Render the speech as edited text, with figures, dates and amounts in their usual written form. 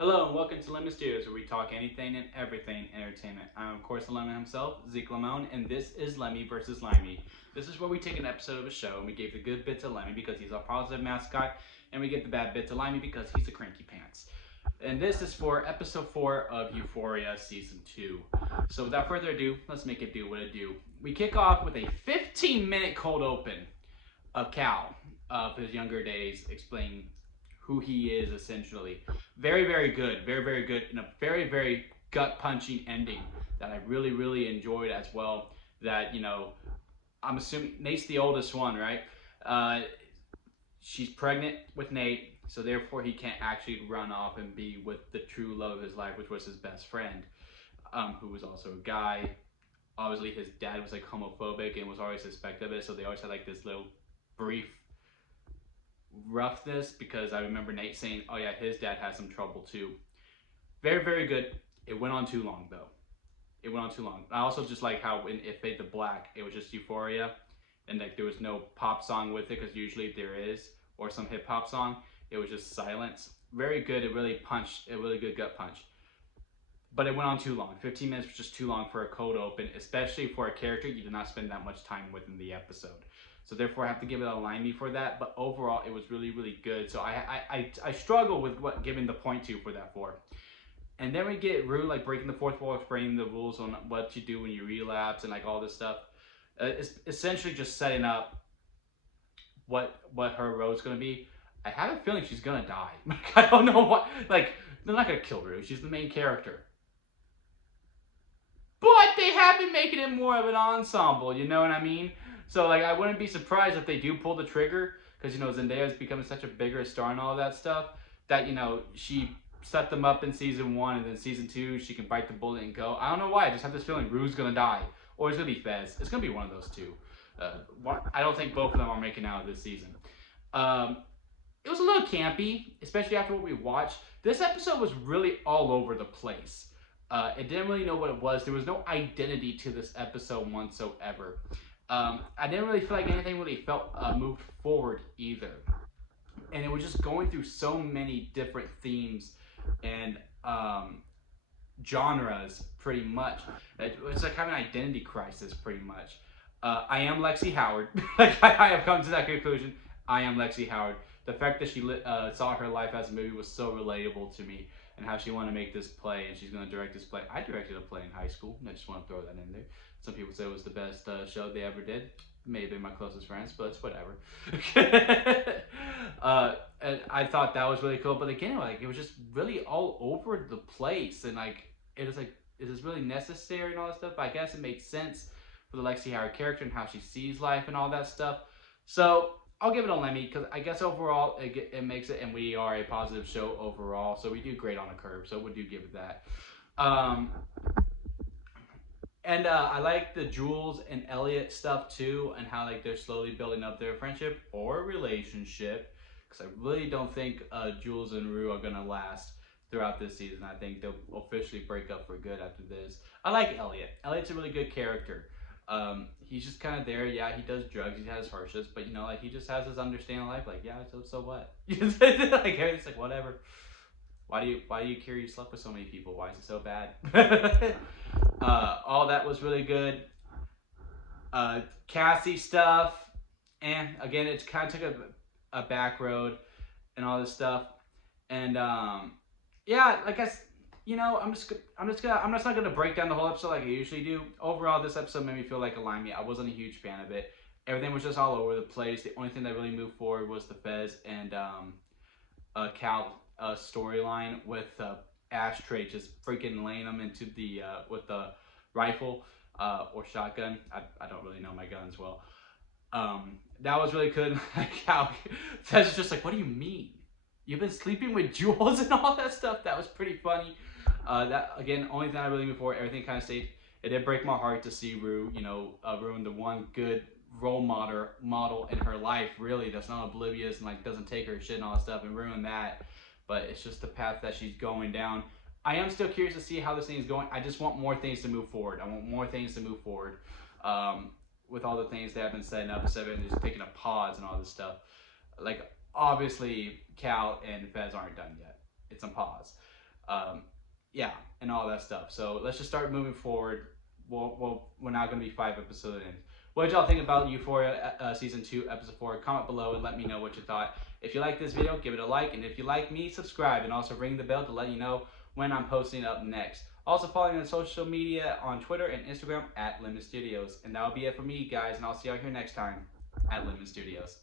Hello and welcome to Lemmy Studios, where we talk anything and everything entertainment. I'm of course the Lemon himself, Zeke Lamone, and this is Lemmy versus Limey. This is where we take an episode of a show and we give the good bits to Lemmy because he's our positive mascot, and we get the bad bits to Limey because he's a cranky pants. And this is for episode 4 of Euphoria season 2. So without further ado, let's make it do what it do. We kick off with a 15-minute cold open of Cal of his younger days, explaining who he is essentially. Very, very good. Very, very good. And a very, very gut punching ending that I really, really enjoyed as well. That, I'm assuming Nate's the oldest one, right? Uh, she's pregnant with Nate, so therefore he can't actually run off and be with the true love of his life, which was his best friend, who was also a guy. Obviously, his dad was like homophobic and was always suspected of it, so they always had like this little brief roughness because I remember Nate saying, "Oh yeah, his dad had some trouble too." Very, very good. It went on too long though. It went on too long. I also just like how when it faded to black, it was just Euphoria, and like there was no pop song with it because usually there is, or some hip hop song. It was just silence. Very good. It really punched. A really good gut punch. But it went on too long. 15 minutes was just too long for a cold open, especially for a character you did not spend that much time with in the episode. So therefore, I have to give it a limey for that. But overall, it was really, really good. So I struggle with what giving the point to for that for. And then we get Rue like breaking the fourth wall, explaining the rules on what you do when you relapse and like all this stuff. It's essentially just setting up what her road's gonna be. I have a feeling she's gonna die. Like, I don't know what. Like, they're not gonna kill Rue. She's the main character. But they have been making it more of an ensemble, you know what I mean? So like I wouldn't be surprised if they do pull the trigger because Zendaya is becoming such a bigger star and all that stuff that she set them up in season 1 and then season 2 she can bite the bullet and go. I don't know why. I just have this feeling Rue's gonna die or it's gonna be Fez. It's gonna be one of those two. I don't think both of them are making out this season. Um, it was a little campy, especially after what we watched. This episode was really all over the place. It didn't really know what it was. There was no identity to this episode whatsoever. I didn't really feel like anything really felt moved forward either. And it was just going through so many different themes and genres, pretty much. It's like having an identity crisis, pretty much. I am Lexi Howard. Like I have come to that conclusion. I am Lexi Howard. The fact that she saw her life as a movie was so relatable to me, and how she wanted to make this play, and she's going to direct this play. I directed a play in high school, and I just want to throw that in there. Some people say it was the best show they ever did. Maybe my closest friends, but it's whatever. And I thought that was really cool, but again, like it was just really all over the place, and like it was like, is this really necessary and all that stuff? But I guess it makes sense for the Lexi Howard character and how she sees life and all that stuff. So I'll give it a Lemmy because I guess overall it makes it, and we are a positive show overall, so we do great on the curve. So we do give it that. Um, and I like the Jules and Elliot stuff too, and how like they're slowly building up their friendship or relationship. Because I really don't think Jules and Rue are gonna last throughout this season. I think they'll officially break up for good after this. I like Elliot. Elliot's a really good character. He's just kind of there. Yeah, he does drugs. He has harshness, but like he just has his understanding of life. Like, yeah, so what? Like it's like whatever. Why do you care you slept with so many people? Why is it so bad? All that was really good. Cassie stuff, and again, it kind of took a back road and all this stuff, and yeah, like I'm just not gonna break down the whole episode like I usually do. Overall, this episode made me feel like a limey. I wasn't a huge fan of it. Everything was just all over the place. The only thing that really moved forward was the Fez and Cal storyline with Ashtray just freaking laying them into the with the rifle or shotgun. I don't really know my guns well. That was really good. Cal Fez is just like, what do you mean? You've been sleeping with Jules and all that stuff. That was pretty funny. That again, only thing I really moved forward. Everything kind of stayed. It did break my heart to see Rue, ruin the one good role model in her life, really, that's not oblivious and like doesn't take her shit and all that stuff, and ruin that. But it's just the path that she's going down. I am still curious to see how this thing is going. I just want more things to move forward. I want more things to move forward. With all the things that have been setting up, instead of just taking a pause and all this stuff. Like, obviously, Cal and Fez aren't done yet. It's on pause. Yeah, and all that stuff. So let's just start moving forward. We're not going to be 5 episodes in. What did y'all think about Euphoria season 2, episode 4? Comment below and let me know what you thought. If you like this video, give it a like, and if you like me, subscribe, and also ring the bell to let you know when I'm posting up next. Also follow me on social media on Twitter and Instagram at Lemon Studios. And that'll be it for me, guys, and I'll see y'all here next time at Lemon Studios.